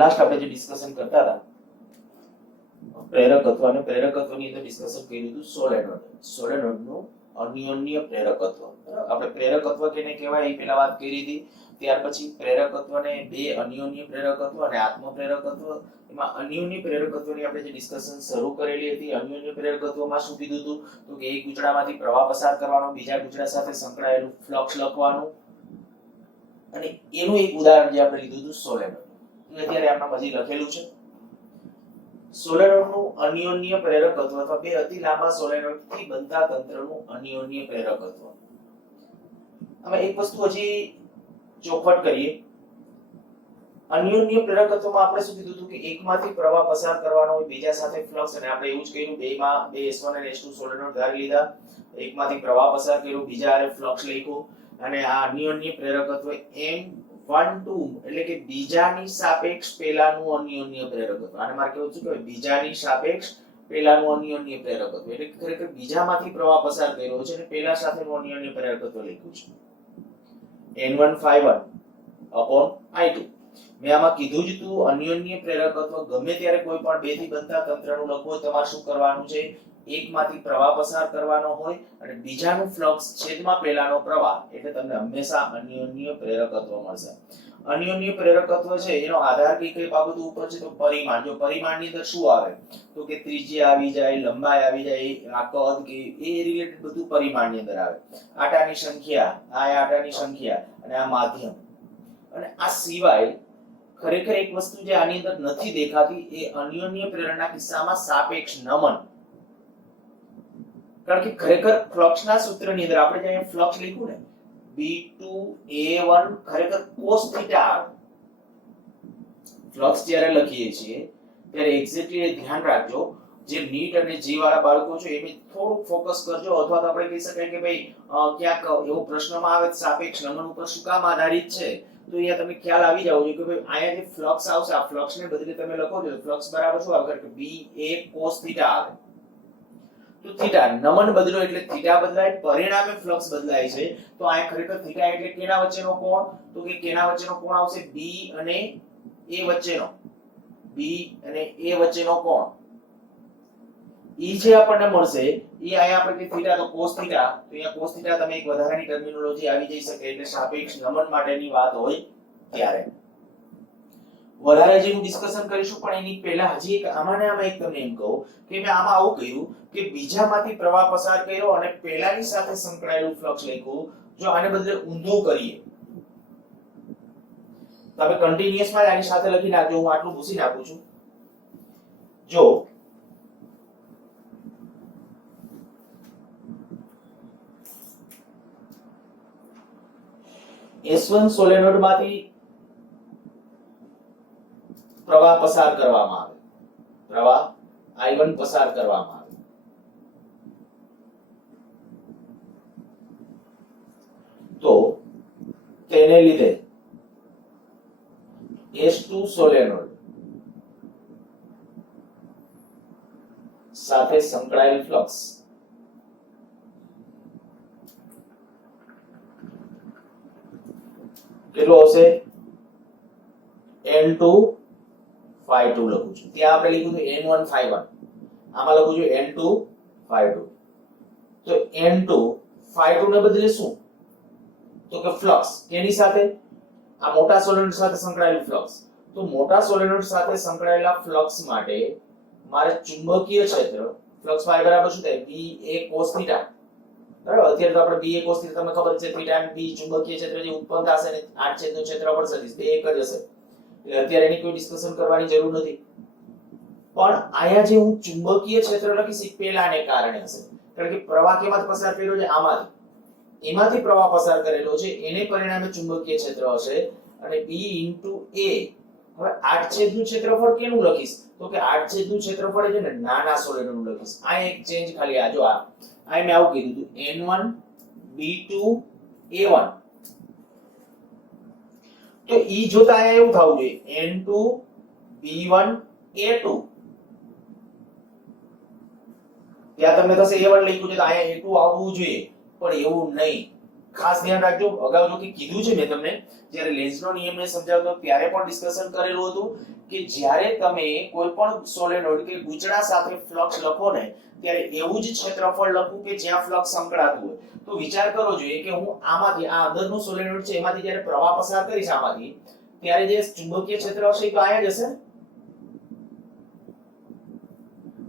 Last આપણે જે discussion કરતા હતા પ્રેરકત્વ અને પ્રેરકત્વની અંદર ડિસ્કશન કર્યું હતું સોલેનોઇડનું અન્યોન્ય પ્રેરકત્વ. આપણે પ્રેરકત્વ કેને કહેવાય એ પહેલા વાત કરી હતી. ત્યાર પછી પ્રેરકત્વને બે અન્યોન્ય પ્રેરકત્વ અને આત્મ પ્રેરકત્વ. એમાં અન્યોન્ય પ્રેરકત્વની આપણે જે ડિસ્કશન શરૂ કરેલી હતી, અન્યોન્ય પ્રેરકત્વમાં શું કીધું હતું તો કે એક ગુચડામાંથી પ્રવાહ પસાર કરવાનો, બીજા ગુચડા સાથે સંકળાયેલું ફ્લક્સ લખવાનું, અને એનું એક ઉદાહરણ જે આપણે લીધું હતું સોલેનોઇડ. અત્યારે આપણા પછી લખેલું છે સોલેનોઇડનું અન્યોન્ય પ્રેરકત્વ અથવા બે અતિ લાંબા સોલેનોઇડથી બનતા તંત્રનું અન્યોન્ય પ્રેરકત્વ. આમાં એક વસ્તુ હજી ચોખવટ કરીએ. અન્યોન્ય પ્રેરકત્વમાં આપણે શું કીધું હતું કે એકમાંથી પ્રવાહ પસાર કરવાનો હોય, બીજા સાથે ફ્લક્સ, અને આપણે એવું જ કહ્યું બેમાં બે S1 અને S2 સોલેનોઇડ ધારી લીધા, એકમાંથી પ્રવાહ પસાર કર્યો, બીજા હારે ફ્લક્સ લખ્યું, અને આ અન્યોન્ય પ્રેરકત્વ M12 એટલે કે બીજાની સાપેક્ષ પેલાનું અન્યોન્ય પ્રેરકત્વ. આને મારે કેવું છે કે બીજાની સાપેક્ષ પેલાનું અન્યોન્ય પ્રેરકત્વ એટલે ખરેખર બીજામાંથી પ્રવાહ પસાર કર્યો છે અને પેલા સાથેનું અન્યોન્ય પ્રેરકત્વ લખ્યું છે N151/I2. મેં આમાં કીધું જ તું અન્યોન્ય પ્રેરકત્વ ગમે ત્યારે કોઈ પણ બે થી બનતા તંત્રનું લખવું હોય તમારે શું કરવાનું છે, એકમાંથી પ્રવાહ પસાર કરવાનો હોય અને બીજાનું ફ્લક્સ છેદમાં પેલાનો પ્રવાહ, એટલે તમને હંમેશા અન્યોન્ય પ્રેરકત્વ મળશે. અન્યોન્ય પ્રેરકત્વ છે એનો આધાર કઈ બાબતો ઉપર છે તો પરિમાણ. જો પરિમાણની અંદર શું આવે તો કે ત્રિજ્યા આવી જાય, લંબાઈ આવી જાય, આ કદ કે એ રિલેટેડ બધું પરિમાણની અંદર આવે. આટાની સંખ્યા, આ આટાની સંખ્યા અને આ માધ્યમ. અને આ સિવાય ખરેખર એક વસ્તુ જે આની અંદર નથી દેખાતી એ અન્યોન્ય પ્રેરણના કિસ્સામાં સાપેક્ષ નમન. કારણ કે ખરેખર ફ્લક્સના સૂત્રની અંદર આપણે જે ફ્લક્સ લખ્યું ને B2A1 ખરેખર cos થીટા આવે. ફ્લક્સ જ્યારે લખીએ છીએ ત્યારે એક્ઝેક્ટલી એ ધ્યાન રાખજો. જે નીટ અને જી વાળા બાળકો છે એમાં થોડું ફોકસ કરજો, અથવા તો આપણે કહી શકાય કે ભાઈ ક્યાંક એવો પ્રશ્નમાં આવે સાપેક્ષ નમન ઉપર શું કામ આધારિત છે, તો અહીંયા તમને ખ્યાલ આવી જાવ જોઈએ કે ભાઈ અહીંયા જે ફ્લક્સ આવશે આ ફ્લક્સને બદલે તમે લખો છો ફ્લક્સ બરાબર શું આવે કે BA cos થીટા આવે. તો થીટા નમન બદલો એટલે થીટા બદલાય, પરિણામે ફ્લક્સ બદલાય છે. તો આ ખરેખર થીટા એટલે કેના વચ્ચેનો કોણ તો કે કેના વચ્ચેનો કોણ આવશે B અને A વચ્ચેનો, B અને A વચ્ચેનો કોણ ઈ જે આપણને મળશે ઈ અહીંયા આપણે થીટા તો cos થીટા, તો અહીંયા cos થીટા તમે એક વધારાની ટર્મિનોલોજી આવી જઈ શકે એટલે સાપેક્ષ નમન માટેની વાત હોય ત્યારે વધારે જેનું ડિસ્કશન કરીશું. પણ એની પહેલા હજી એક આમાં એક તમને એમ કહું કે મેં આમાં આવું કહ્યું કે બીજામાંથી પ્રવાહ પસાર કર્યો અને પહેલાની સાથે સંકળાયેલું ફ્લક્સ લખ્યું. જો આને બદલે ઊંધું કરીએ તમે કન્ટિન્યુઅસ માં આની સાથે લખી નાખજો, હું આટલું ભૂસી નાખું છું. જો S1 સોલેનોઇડ માંથી પ્રવાહ પસાર કરવામાં આવે, પ્રવાહ I1 પસાર કરવામાં આવે, તો તેને લીધે S2 સોલેનોઇડ સાથે સંકળાયેલ ફ્લક્સ કેટલો આવશે N2/2 લખું છું. ત્યાં આપણે લખ્યું હતું N1/1, આમાં લખું છું N2/2. તો N2/2 ને બદલે શું તો કે ફ્લક્સ કેની સાથે, આ મોટા સોલેનોઇડ સાથે સંકળાયેલું ફ્લક્સ. તો મોટા સોલેનોઇડ સાથે સંકળાયેલા ફ્લક્સ માટે મારે ચુંબકીય ક્ષેત્ર ફ્લક્સ y બરાબર શું થાય BA cos થીટા. બરાબર, અત્યારે તો આપણે BA cos થીટા તમને ખબર છે થીટા અને B ચુંબકીય ક્ષેત્ર જે ઉત્પન્ન થશે ને 8 નું ક્ષેત્રફળ સદિશ બે એક જ હશે એટલે અત્યારે એની કોઈ ડિસ્કશન કરવાની જરૂર નથી. પણ આયા જે હું ચુંબકીય ક્ષેત્ર લખીશ એ પેલાને કારણે હશે, કારણ કે પ્રવાહ કેમાંથી પસાર કર્યો છે આમાંથી, એમાંથી પ્રવાહ પસાર કરેલો છે એને પરિણામે ચુંબકીય ક્ષેત્ર હશે. અને B * A હવે 8 નું ક્ષેત્રફળ કેનું લખીશ તો કે 8 નું ક્ષેત્રફળ છે ને નાના સોલેનોઇડનું લખીશ. આ એક ચેન્જ ખાલી આ જો આ મેં આવું કીધું હતું N1 B2 A1, તો ઈ જોતા આયા એવું થવું જોઈએ N2 B1 A2. ત્યાં તમને થશે A1 લખ્યું છે તો આયા A2 આવવું જોઈએ, પણ એવું નહીં. ખાસ ધ્યાન રાખજો, અગાઉ જો કે કીધું છે મેં તમને જ્યારે લેન્ઝનો નિયમને સમજાવતો ત્યારે પણ ડિસ્કશન કરેલું હતું કે જ્યારે તમે કોઈ પણ સોલેનોઇડ કે ગૂંચળા સાથે ફ્લક્સ લખો ને ત્યારે એવું જ ક્ષેત્રફળ લખવું કે જ્યાં ફ્લક્સ સંકળાતું હોય. તો વિચાર કરો જોઈએ કે હું આમાંથી આ અંદરનું સોલેનોઇડ છે એમાંથી જ્યારે પ્રવાહ પસાર કરીશ આમાંથી ત્યારે જે ચુંબકીય ક્ષેત્ર હશે એ તો આયા જ હશે.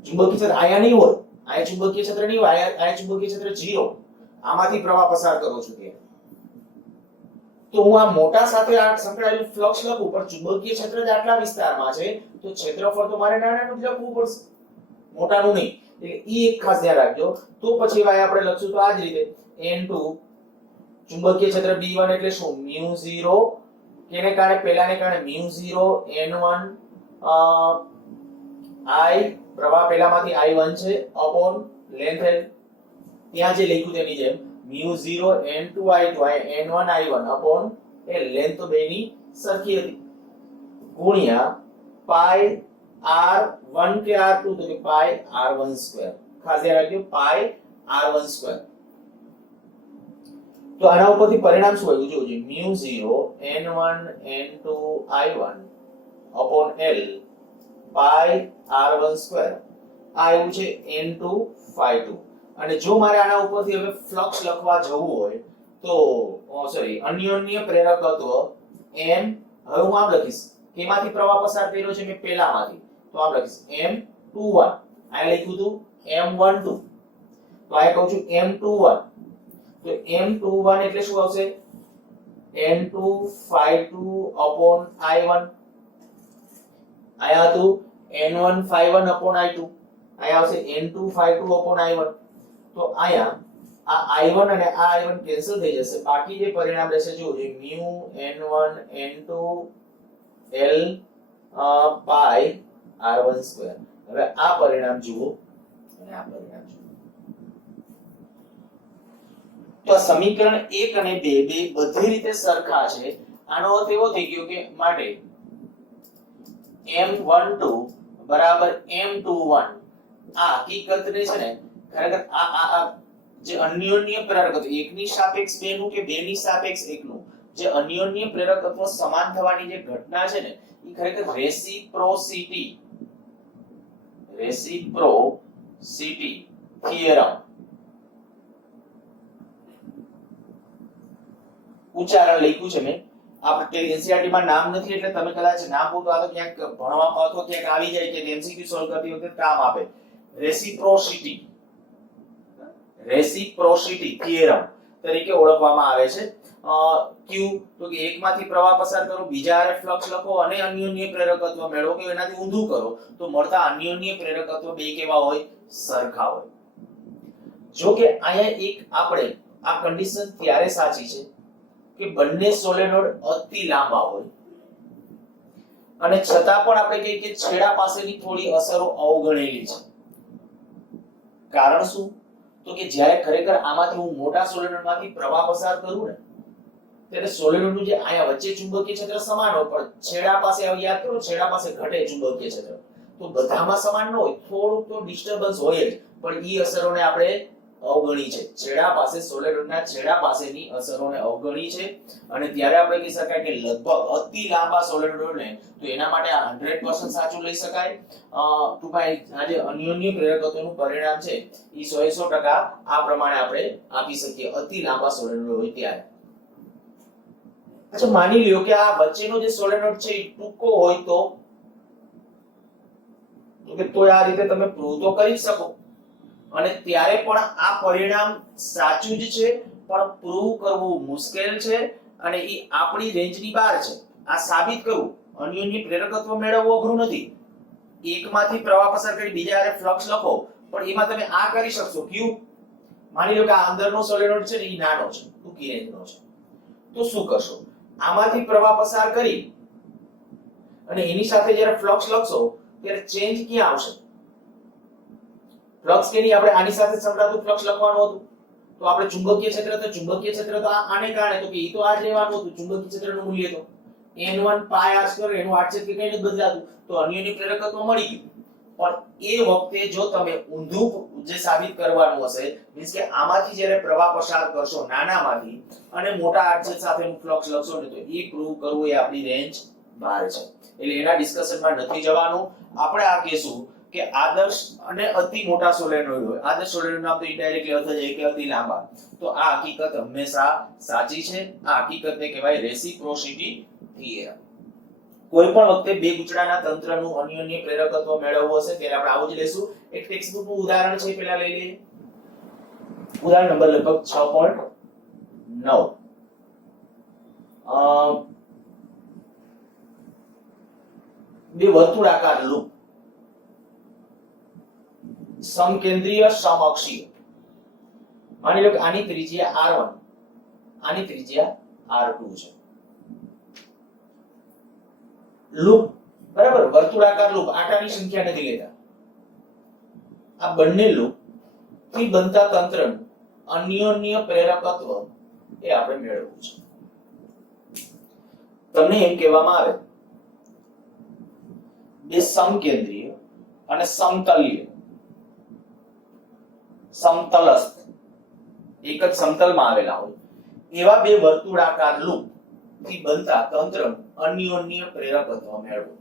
ચુંબકીય ક્ષેત્ર આયા નહીં હોય, આયા ચુંબકીય ક્ષેત્ર નહીં હોય, આયા ચુંબકીય ક્ષેત્ર 0. આમાંથી પ્રવાહ પસાર કરું છું ત્યારે તો હું આ મોટા સાથે આ સંકળાયેલું ફ્લક્સ લખું પણ ચુંબકીય ક્ષેત્ર જ આટલા વિસ્તારમાં છે તો ક્ષેત્રફળ તો મારે નાનાનું જ લખવું પડશે, મોટાનું નહીં. એટલે ઈ એક ખાસ ધ્યાન રાખજો. તો પછી વાય આપણે લખશું તો આ જ રીતે n2 ચુંબકીય ક્ષેત્ર B1 એટલે શું μ0 કેને કારણે પહેલાને કારણે μ0 n1 I પ્રવાહ પહેલામાંથી I1 છે અપોન લેન્થ L ત્યાં જે લખ્યું તેની જેમ μ0 n2 I2 n1 I1 upon L length તો બેની સરખી હતી ગુણ્યા પાઈ r1 કે r2 તો કે પાઈ r1 સ્ક્વેર. ખાસ ધ્યાન રાખજો પાઈ r1 સ્ક્વેર. તો આના ઉપરથી પરિણામ શું આવ્યું જોજો μ0 n1 n2 I1 upon L પાઈ r1 સ્ક્વેર આ આવ્યું છે n2 phi2. અને જો મારે આના ઉપરથી હવે ફ્લક્સ લખવા જવું હોય તો અન્યોન્ય પ્રેરકત્વ m હવે હું આમ લખીશ કેમાંથી પ્રવાહ પસાર કર્યો છે મેં પહેલામાંથી તો આમ લખીશ m21 આ લખ્યું હતું m12 તો આ કહું છું m21 તો m21 એટલે શું આવશે n2 phi2 upon I1 આયા હતું n1 phi1 upon I2 આયા આવશે n2 phi2 upon I1 તો આયા આ I1 અને આ I1 કેન્સલ થઈ જશે બાકી જે પરિણામ રહેશે જો mu n1 n2 L pi r1 square. હવે આ પરિણામ જુઓ અને આ પરિણામ જુઓ તો સમીકરણ 1 અને 2 બે બધી રીતે સરખા છે. આનો અર્થ એવો થઈ ગયો કે માટે m12 બરાબર m21 આ હકીકતને છે ને ખરેખર આ જે અન્યોન્ય પ્રેરકત્વ એકની સાપેક્ષ બેનું કે બેની સાપેક્ષ એકનું જે અન્યોન્ય પ્રેરકત્વ સમાન થવાની જે ઘટના છે ને એ ખરેખર રેસિપ્રોસિટી થિયરમ ઉચ્ચારણ લખ્યું છે મેં આપણે એનસીઈઆરટી માં નામ નથી એટલે તમે કદાચ નામ બોલો તો ક્યાંક ભણવામાં અથવા ક્યાંક આવી જાય કે એમસીક્યુ સોલ્વ કરતી વખતે કામ આપે. રેસિપ્રોસિટી થિયરમ તરીકે ઓળખવામાં આવે છે. ક્યુ તો કે એકમાંથી પ્રવાહ પસાર કરો બીજા હારે ફ્લક્સ લખો અને અન્યોન્ય પ્રેરકત્વ મેળવો કે એનાથી ઊંધું કરો તો મળતા અન્યોન્ય પ્રેરકત્વ બે કેવા હોય સરખા હોય. જો કે અહીંયા એક આપણે આ કન્ડિશન ત્યારે સાચી છે કે બંને સોલેનોઇડ અતિ લાંબા હોય અને છતાં પણ આપણે કહીએ કે છેડા પાસેની થોડી અસરો અવગણેલી છે. કારણ શું તો કે જ્યારે ખરેખર આમાંથી હું મોટા સોલેનોઇડમાંથી પ્રવાહ પસાર કરું ને ત્યારે સોલેનોઇડનું જે આયા વચ્ચે ચુંબકીય ક્ષેત્ર સમાન હોય પણ છેડા પાસે યાદ કરો છેડા પાસે ઘટે ચુંબકીય ક્ષેત્ર તો બધામાં સમાન ન હોય થોડુંક તો ડિસ્ટર્બન્સ હોય જ પણ ઈ અસરોને આપણે અવગણી છે. છેડા પાસે સોલેનોઇડના છેડા પાસેની અસરોને અવગણી છે અને ત્યારે આપણે કહી શકાય કે લગભગ અતિ લાંબા સોલેનોઇડને તો એના માટે આ 100% સાચું લઈ શકાય. ટૂંકમાં આ જે અન્યોન્ય પ્રેરકત્વનું પરિણામ છે ઈ 100% આ પ્રમાણે આપણે આપી શકીએ અતિ લાંબા સોલેનોઇડ હોય ત્યારે. અચ્છા માની લ્યો કે આ વચ્ચેનો જે સોલેનોઇડ છે એ ટૂંકો હોય તો કે તોય આ રીતે તમે પ્રૂવ તો કરી શકો અને ત્યારે પણ આ પરિણામ સાચું જ છે પણ પ્રૂવ કરવું મુશ્કેલ છે અને એ આપણી રેન્જની બહાર છે. આ સાબિત કરવું અન્યોન્ય પ્રેરકત્વ મેળવવું અઘરું નથી. એકમાંથી પ્રવાહ પસાર કરી બીજા હારે ફ્લક્સ લખો પણ એમાં તમે આ કરી શકશો ક્યુ માની લો કે આ અંદરનો સોલેનોઇડ છે ને એ નાનો છે ટૂંકી રેન્જનો છે તો શું કરશો આમાંથી પ્રવાહ પસાર કરી અને એની સાથે જ્યારે ફ્લક્સ લખશો ત્યારે ચેન્જ ક્યાં આવશે ફ્લક્સ કે નહીં આપણે આની સાથે સંકળાતું ફ્લક્સ લખવાનું હતું તો આપણે ચુંબકીય ક્ષેત્ર તો આને કારણે તો કે ઈ તો આ જ લેવાનું હતું ચુંબકીય ક્ષેત્રનું મૂલ્ય તો n1 pi r2 એનું આડછેદ કે કંઈ નથી બદલાતું તો અન્યોન્ય પ્રેરકત્વ મળી ગયું પણ એ વખતે જો તમે ઊંધું જે સાબિત કરવાનું હશે મીન્સ કે આમાંથી જ્યારે પ્રવાહ પસાર કરશો નાનામાંથી અને મોટા આડછેદ સાથેનું ફ્લક્સ લખશો ને તો એ પ્રૂવ કરવું એ આપણી રેન્જ બહાર છે, એટલે એના ડિસ્કશનમાં નથી જવાનું. આપણે આ કહેશું કે આદર્શ અને અતિ મોટા સોલેનોઇડ હોય. આદર્શ સોલેનોઇડ નામ તો ઇનડાયરેક્ટલી અર્થ છે કે અતિ લાંબા, તો આ હકીકત હંમેશા સાચી છે. આ હકીકતને કહેવાય રેસિપ્રોસિટી થિયરમ. કોઈ પણ વખતે બે ગૂંચળાના તંત્રનું અન્યોન્ય પ્રેરકત્વ મેળવવું હશે ત્યારે આપણે આવું જ લેશું. એક ટેક્સ્ટબુક નું ઉદાહરણ છે, પેલા લઈ લઈએ. ઉદાહરણ નંબર લગભગ 6.9. બે વર્તુળાકાર લૂપ સમકેન્દ્રીય સમઅક્ષીય. માની લો કે આની ત્રિજ્યા r1, આની ત્રિજ્યા r2 છે. લૂપ બરાબર, વર્તુળાકાર લૂપ, આટાની સંખ્યા નથી લેતા. આ બંને લૂપ થી બનતા તંત્રનું અન્યોન્ય પ્રેરકત્વ એ આપણે મેળવવું છે. તમને એમ કહેવામાં આવે બે સમકેન્દ્રીય અને સમતલીય સમતલસ્થ એક જ સમતલમાં આવેલા હોય એવા બે વર્તુળાકાર લૂપ થી બનતા તંત્રનું અન્યોન્ય પ્રેરકત્વ મેળવવું.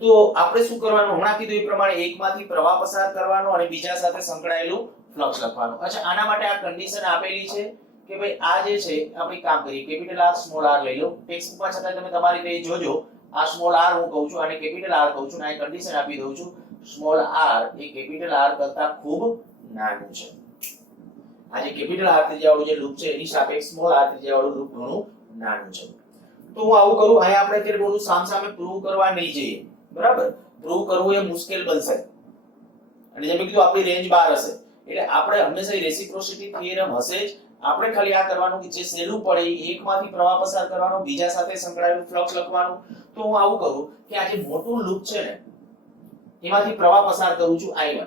તો આપણે શું કરવાનું, હમણાં કીધું એ પ્રમાણે એકમાંથી પ્રવાહ પસાર કરવાનો અને બીજા સાથે સંકળાયેલું ફ્લક્સ લખવાનું. અચ્છા, આના માટે આ કન્ડિશન આપેલી છે કે ભાઈ આ જે છે આપણે કામ કરીએ, કેપિટલ R સ્મોલ r લઈ લો. ટેક્સ્ટબુકમાં છતાં તમે તમારી રીતે જોજો, આ સ્મોલ r હું કહું છું અને કેપિટલ R કહું છું, અને આ કન્ડિશન આપી દઉં છું સ્મોલ r એ કેપિટલ R કરતા ખૂબ નાનું છે. આ જે કેપિટલ R ત્રિજ્યાવાળું જે લૂપ છે એની સાપેક્ષ સ્મોલ r ત્રિજ્યાવાળું લૂપ ઘણું નાનું છે. તો હું આવું કરું, અહીંયા આપણે અત્યારે બોલું સામસામે પ્રૂવ કરવા નહીં જઈએ, બરાબર. પ્રૂવ કરવું એ મુશ્કેલ બનશે અને જેમ કીધું આપણી રેન્જ બહાર હશે, એટલે આપણે હંમેશા રેસિપ્રોસિટી થિયરમ હશે જ. આપણે ખાલી આ કરવાનું કે જે સહેલું પડે એકમાંથી પ્રવાહ પસાર કરવાનો, બીજા સાથે સંકળાયેલું ફ્લક્સ લખવાનું. તો હું આવું કરું કે આ જે મોટું લૂપ છે ને એમાંથી પ્રવાહ પસાર કરું છું I1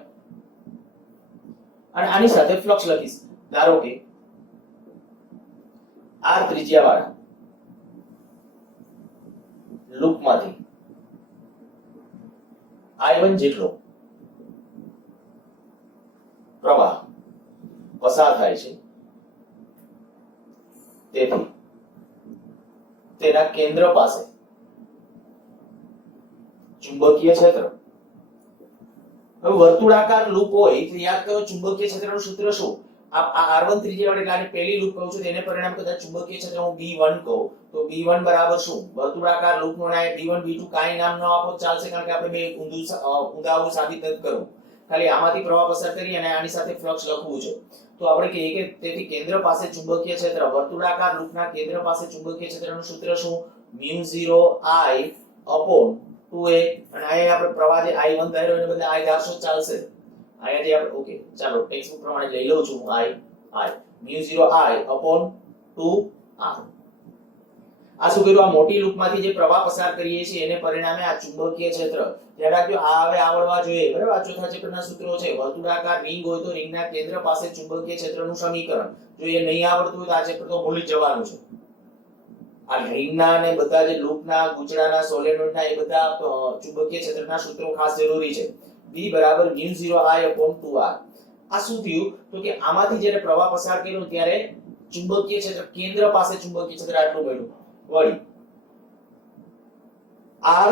અને આની સાથે ફ્લક્સ લખીશ. ધારો કે r ત્રિજ્યાવાળા લૂપમાંથી I1 જેટલો પ્રવાહ પસાર થાય છે, તેથી તેના કેન્દ્ર પાસે ચુંબકીય ક્ષેત્ર. હવે વર્તુળાકાર લૂપ હોય તો યાદ કરો ચુંબકીય ક્ષેત્રનું સૂત્ર શું? આ R1 ત્રિજ્યાવાળી એટલે આને પહેલી લૂપ કહું છું, તેને પરિણામ કદાચ ચુંબકીય ક્ષેત્ર હું B1 કહું તો B1 બરાબર શું? વર્તુળાકાર લૂપનો નામ B1 B2 કાઈ નામ ન આપો ચાલશે, કારણ કે આપણે બે ઊંધાવું સાબિત નથી કરવું. ખાલી આમાંથી પ્રવાહ પસાર કરી અને આની સાથે ફ્લક્સ લખવું છે. તો આપણે કહીએ કે તેથી કેન્દ્ર પાસે ચુંબકીય ક્ષેત્ર, વર્તુળાકાર લૂપના કેન્દ્ર પાસે ચુંબકીય ક્ષેત્રનું સૂત્ર શું? μ0I upon 2a. અને અહીંયા આપણે પ્રવાહ જે I1 ધાર્યો એને બદલે I ધારશો ચાલશે. અહીંયા જે આપણે ઓકે ચાલો ટેક્સ્ટબુક પ્રમાણે લઈ લઉં છું I μ0I upon 2r. આ શું કર્યું, આ મોટી લૂપમાંથી જે પ્રવાહ પસાર કરીએ છીએ એને પરિણામે આ ચુંબકીય ક્ષેત્ર, યાદ રાખજો આ હવે આવડવા જોઈએ, બરાબર. આ ચોથા ચેપ્ટરના સૂત્રો છે. વર્તુળાકાર રિંગ હોય તો રિંગના કેન્દ્ર પાસે ચુંબકીય ક્ષેત્રનું સમીકરણ. જો એ નહીં આવડતું હોય તો આ ચેપ્ટર તો ભૂલી જવાનું છે. આ રિંગના અને બધા જે લૂપના ગૂંચળાના સોલેનોઇડના એ બધા ચુંબકીય ક્ષેત્રના સૂત્રો ખાસ જરૂરી છે. B બરાબર μ0I upon 2r. આ શું થયું તો કે આમાંથી જ્યારે પ્રવાહ પસાર કર્યો ત્યારે ચુંબકીય ક્ષેત્ર કેન્દ્ર પાસે ચુંબકીય ક્ષેત્ર આટલું મળ્યું. વળી r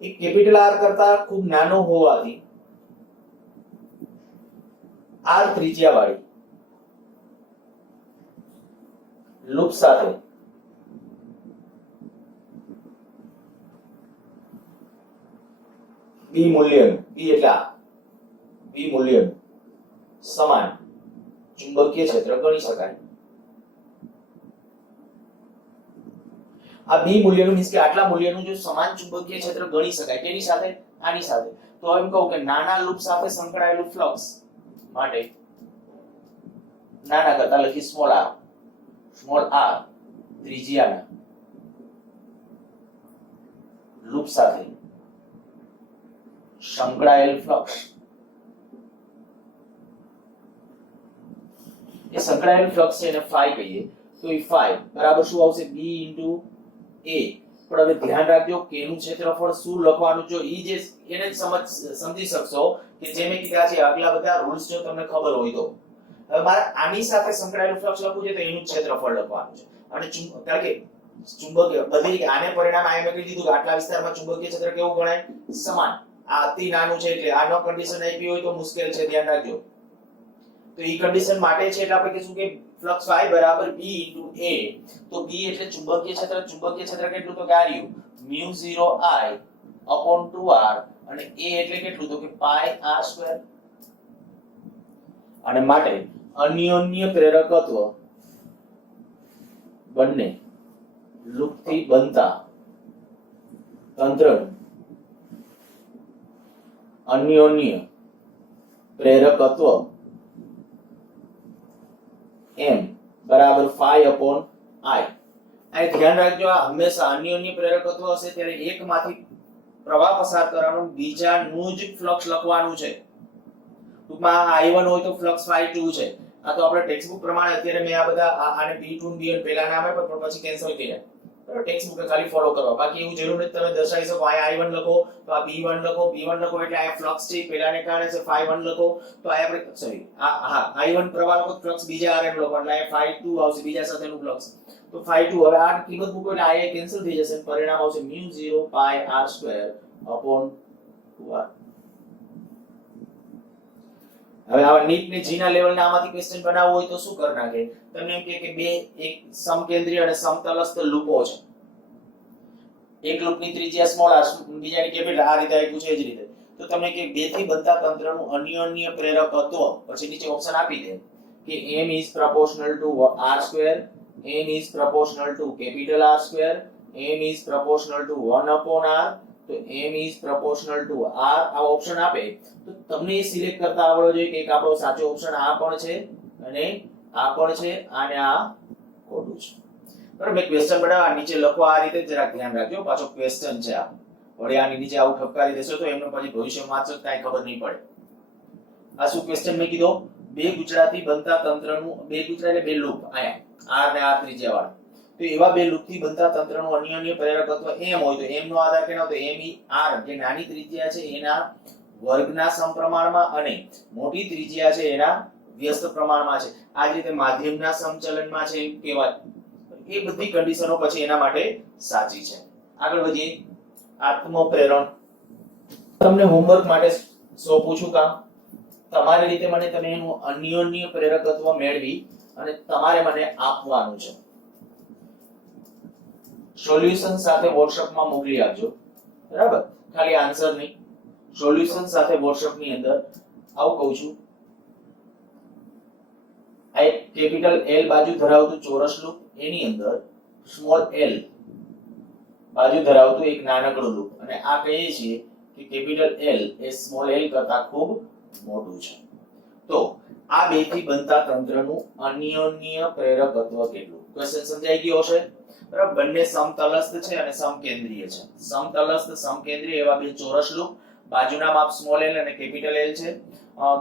એ કેપિટલ R કરતા ખૂબ નાનો હોવાથી r ત્રિજ્યાવાળી લૂપ સાથે B મૂલ્યનું, B એટલે આ B મૂલ્યનું સમાન ચુંબકીય ક્ષેત્ર ગણી શકાય. આ B મૂલ્યનું મીન્સ કે આટલા મૂલ્યનું જો સમાન ચુંબકીય ક્ષેત્ર ગણી શકાય તેની સાથે આની સાથે, તો એમ કહું કે નાના લૂપ સાથે સંકળાયેલું ફ્લક્સ માટે નાના કરતા લખી સ્મોલ r ત્રિજ્યાના લૂપ સાથે સંકળાયેલ ફ્લક્સ, એ સંકળાયેલ ફ્લક્સ છે એને phi કહીએ. તો એ phi બરાબર શું આવશે? B into a પણ હવે ધ્યાન રાખજો કે નું ક્ષેત્રફળ શું લખવાનું જો ઈ જે એને જ સમજી શકશો કે જે મેં કીધા છે આગલા બધા રૂલ્સ જો તમને ખબર હોય તો. હવે મારે આની સાથે સંકળાયેલું ફ્લક્સ લખવું છે તો એનું ક્ષેત્રફળ લખવાનું છે. અને કારણ કે ચુંબકીય બધી આને પરિણામ આ મેં કહી દીધું કે આટલા વિસ્તારમાં ચુંબકીય ક્ષેત્ર કેવું ગણાય? સમાન. આ અતિ નાનું છે એટલે આનો કન્ડિશન આપી હોય તો મુશ્કેલ છે, ધ્યાન રાખજો. તો ઈ કન્ડિશન માટે છે એટલે આપણે કહીશું કે ફ્લક્સ y બરાબર b a. તો b એટલે ચુંબકીય ક્ષેત્ર કેટલું તો કે આર્યું μ0I upon 2r અને a એટલે કેટલું તો કે pi r². અને માટે અન્યોન્ય પ્રેરકત્વ બંને લૂપથી બનતા તંત્રનું અન્યોન્ય પ્રેરકત્વ m બરાબર phi upon I. આ ધ્યાન રાખજો, આ હંમેશા અન્યોન્ય પ્રેરકત્વ હશે ત્યારે એકમાંથી પ્રવાહ પસાર કરવાનું, બીજાનું જ ફ્લક્સ લખવાનું છે. ટૂંકમાં I1 હોય તો ફ્લક્સ phi2 છે. આ તો આપણે ટેક્સ્ટ બુક પ્રમાણે અત્યારે મેં આ બધા આને B2 અને B1 પહેલા નામ આપ્યા પણ પછી કેન્સલ થઈ જાય. બરાબર, ટેક્સ્ટ બુક ખાલી ફોલો કરવા, બાકી એવું જરૂર નથી તમે દર્શાવી શકો આ I1 લખો તો આ B1 લખો, B1 લખો એટલે આ ફ્લક્સ છે પહેલાને કારણે છે, phi1 લખો તો આ આપણે સોરી આ I1 પ્રવાહ લખો ફ્લક્સ બીજા Rn લખો એટલે આ phi2 આવશે બીજા સાથેનું ફ્લક્સ. તો phi2 હવે આ કિંમત મૂકો એટલે આ કેન્સલ થઈ જશે અને પરિણામ આવશે μ0 pi r² upon 2r. હવે આવા નીટ ને જી ના લેવલ ના આમાંથી ક્વેશ્ચન બનાવવો હોય તો શું કરી નાખે? તમને એમ કે બે એક સમકેન્દ્રીય અને સમતલસ્થ લૂપો છે. એક લૂપની ત્રિજ્યા સ્મોલ r બીજાની કેપિટલ, આ રીતે આપ્યું છે જ રીતે. તો તમને કે બે થી બનતા તંત્રનું અન્યોન્ય પ્રેરકત્વ પછી નીચે ઓપ્શન આપી દે કે m is proportional to r², m is proportional to capital R², m is proportional to 1 upon r, તો m is proportional to r. આ ઓપ્શન આપે તો તમને એ સિલેક્ટ કરતા આવડવો જોઈએ કે એક આપણો સાચો ઓપ્શન આ પણ છે અને આ પણ છે અને આ ખોટું છે. બરાબર, મેં ક્વેશ્ચન બનાવવા નીચે લખો આ રીતે, જરાક ધ્યાન રાખજો. પાછો ક્વેશ્ચન છે આ, વળી આની નીચે આવું ઠપકારી દેશો તો એમને પછી ભવિષ્યમાં વાંચો કાંઈ ખબર નહીં પડે. આ શું ક્વેશ્ચન મેં કીધો? બે ગુચડાથી બનતા તંત્રનું, બે ગુચડા એટલે બે લૂપ આયા r ને r ત્રિજ્યા વાળા, તો એવા બે લૂપથી બનતા તંત્રનું અન્યોન્ય પ્રેરકત્વ m હોય તો m નો આધાર કેનો? તો m r જે નાની ત્રિજ્યા છે એના વર્ગના સમપ્રમાણમાં અને મોટી ત્રિજ્યા છે એના વ્યસ્ત પ્રમાણમાં છે. આ જ રીતે માધ્યમના સમચલનમાં છે એમ કહેવાય. એ બધી કન્ડિશનો પછી એના માટે સાચી છે. આગળ વધીએ. આત્મપ્રેરણ તમને હોમવર્ક માટે સોંપું છું કામ. તમારી રીતે મને તમે એનું અન્યોન્ય પ્રેરકત્વ મેળવી અને તમારે મને આપવાનું છે. સોલ્યુશન સાથે WhatsApp માં મોકલી આપજો. બરાબર, ખાલી આન્સર નહીં, સોલ્યુશન સાથે WhatsApp ની અંદર આવું કહું છું. આ એક કેપિટલ L બાજુ ધરાવતું ચોરસ લૂપ, એની અંદર સ્મોલ l બાજુ ધરાવતું એક નાનકડું લૂપ, અને આ કહીએ છીએ કે કેપિટલ L એ સ્મોલ l કરતા ખૂબ મોટું છે. તો આ બે થી બનતા તંત્રનું અન્યોન્ય પ્રેરકત્વ કેટલું? ક્વેશ્ચન સમજાઈ ગયો હશે. બરાબર, બંને સમતલસ્થ છે અને સમકેન્દ્રીય છે. સમતલસ્થ સમકેન્દ્રીય એવા બે ચોરસ લૂપ, બાજુના માપ સ્મોલ l અને કેપિટલ L છે.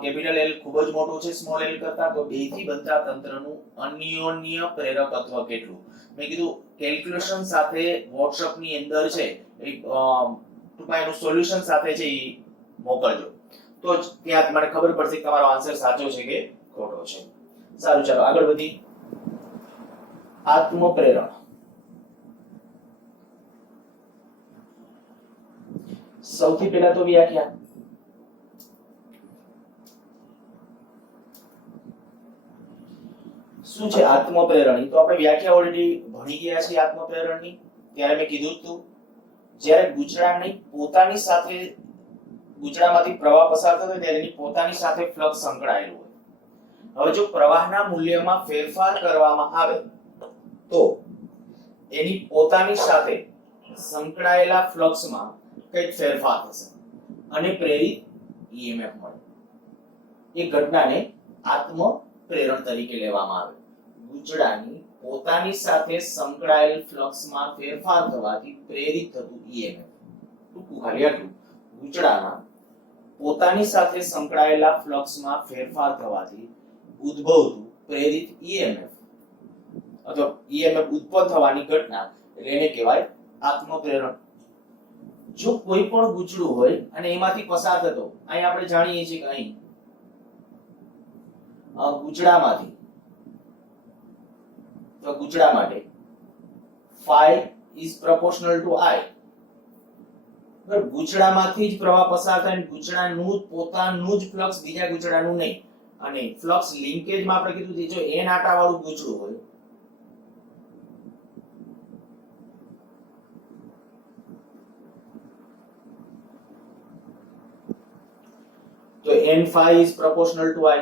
કેપિટલ L ખૂબ જ મોટું છે સ્મોલ l કરતા. તો બે થી બનતા તંત્રનું અન્યોન્ય પ્રેરકત્વ કેટલું? મેં કીધું કેલ્ક્યુલેશન સાથે WhatsApp ની અંદર છે એ ટૂંકમાં એનું સોલ્યુશન સાથે છે એ મોકલજો, તો જ ત્યાં મને ખબર પડશે કે તમારો આન્સર સાચો છે કે ખોટો છે. સારું, ચાલો આગળ વધી. આત્મપ્રેરણ. સૌથી પહેલા તો વ્યાખ્યા. શું છે આત્મપ્રેરણ? તો આપણે વ્યાખ્યા ઓલરેડી ભણી ગયા છીએ આત્મપ્રેરણની. ત્યારે મેં કીધું હતું જ્યારે ગુચડાની પોતાની સાથે ગુચડામાંથી પ્રવાહ પસાર થતો હોય ત્યારે એની પોતાની સાથે ફ્લક્સ સંકળાયેલું હોય. હવે જો પ્રવાહના મૂલ્યમાં ફેરફાર કરવામાં આવે તો એની પોતાની સાથે સંકળાયેલા ફ્લક્સમાં કંઈક ફેરફાર થશે અને પ્રેરિત EMF મળે. એ ઘટનાને આત્મપ્રેરણ તરીકે લેવામાં આવે. ગુચડાની પોતાની સાથે સંકળાયેલ ફ્લક્સમાં ફેરફાર થવાથી પ્રેરિત થતું EMF. ટૂંકું ખાલી આટલું. ગુચડાના પોતાની સાથે સંકળાયેલા ફ્લક્સમાં ફેરફાર થવાથી ઉદ્ભવતું પ્રેરિત EMF અથવા EMF ઉત્પન્ન થવાની ઘટના એટલે એને કહેવાય આત્મપ્રેરણ જો કોઈ પણ ગુચડું હોય અને એમાંથી પસાર થતો અહીં આપણે જાણીએ છીએ કે અહીં ગુચડામાંથી તો ગુચડા માટે phi is proportional to I ગુચડામાંથી જ પ્રવાહ પસાર થાય અને ગુચડાનું પોતાનું જ ફ્લક્સ બીજા ગુચડાનું નહીં અને ફ્લક્સ લિંકેજમાં આપણે કીધું કે જો n આટા વાળું ગુચડું હોય તો n phi is proportional to I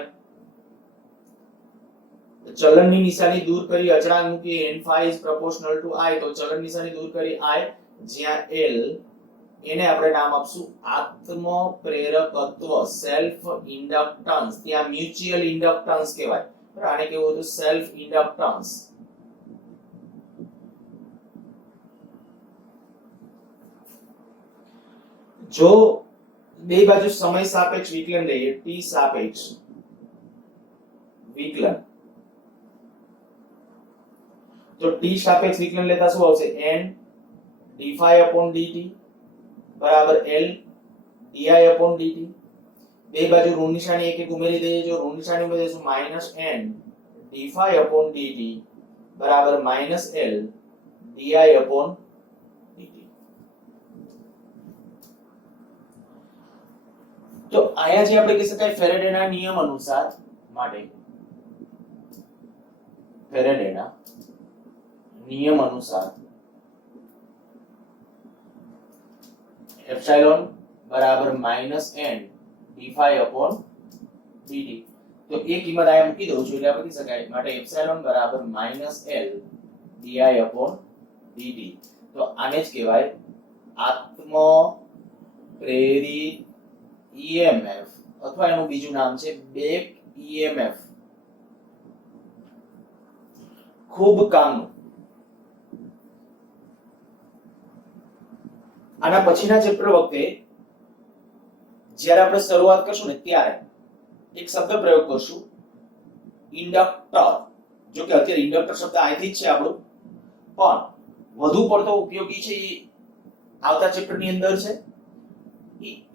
ચલનની નિશાની દૂર કરી અચળાંક મૂકી n phi is proportional to I તો ચલન નિશાની દૂર કરી I જ્યાં L એને આપણે નામ આપશું આત્મ પ્રેરકત્વ સેલ્ફ ઇન્ડક્ટન્સ ત્યાં મ્યુચ્યુઅલ ઇન્ડક્ટન્સ કહેવાય બરાબર આને કેવું હતું સેલ્ફ ઇન્ડક્ટન્સ જો બે બાજુ સમય સાપેક્ષ વિકલન લઈએ t સાપેક્ષ વિકલન તો t સાપેક્ષ વિકલન લેતા શું આવશે n d phi upon dt બરાબર L di upon dt બે બાજુ ઋણ નિશાની એક એક ઉમેરી દઈએ જો ઋણ નિશાની ઉમેરી દઈશું -n d phi upon dt બરાબર -L di upon dt તો આયા જે આપણે કહી શકાય ફેરેડેના નિયમ અનુસાર માટે ફેરેડેના નિયમ અનુસાર એપ્સિલોન બરાબર -n d phi upon dt તો એ કિંમત આયા મૂકી દઉં છું એટલે આપણે કહી શકાય માટે એપ્સિલોન બરાબર -L di upon dt તો આને જ કહેવાય આત્મ પ્રેરિત EMF અથવા એનું બીજું નામ છે બેક EMF ખૂબ કામનું આના પછીના ચેપ્ટર વખતે જ્યારે આપણે શરૂઆત કરશું ને ત્યારે એક શબ્દ પ્રયોગ કરશું ઇન્ડક્ટર જો કે અત્યારે ઇન્ડક્ટર શબ્દ અહીંથી જ છે આપણો પણ વધુ પડતો ઉપયોગી છે એ આવતા ચેપ્ટર ની અંદર છે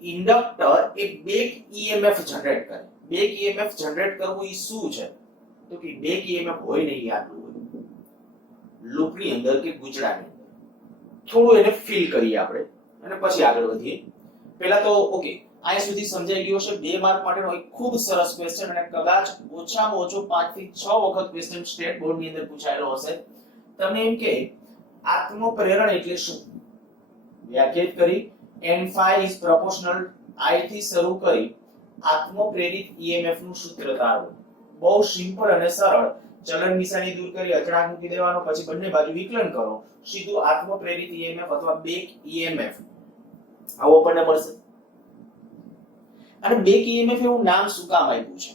ઇન્ડક્ટર એ બેક EMF જનરેટ કરે બેક EMF જનરેટ કરવું એ શું છે તો કે બેક EMF હોય ને એ આટલું હોય લૂપની અંદર કે ગુચડાની અંદર થોડું એને ફીલ કરીએ આપણે અને પછી આગળ વધીએ પહેલા તો ઓકે અહીંયા સુધી સમજાઈ ગયું છે 2 માર્ક માટેનો એક ખૂબ સરસ ક્વેશ્ચન અને કદાચ ઓછામાં ઓછો 5 થી 6 વખત ક્વેશ્ચન સ્ટેટ બોર્ડ ની અંદર પૂછાયેલો હશે તમને એમ કે આત્મ પ્રેરણ એટલે શું વ્યાખ્યાયિત કરી n phi is proportional I થી શરૂ કરી આત્મ પ્રેરિત EMF નું સૂત્ર તારવો બહુ સિમ્પલ અને સરળ ચલન નિશાની દૂર કરી અચળાંક મૂકી દેવાનો પછી બંને બાજુ વિકલન કરો સીધું આત્મ પ્રેરિત EMF અથવા બેક EMF આવો આપણને મળશે અને બેક EMF એવું નામ શું કામ આપ્યું છે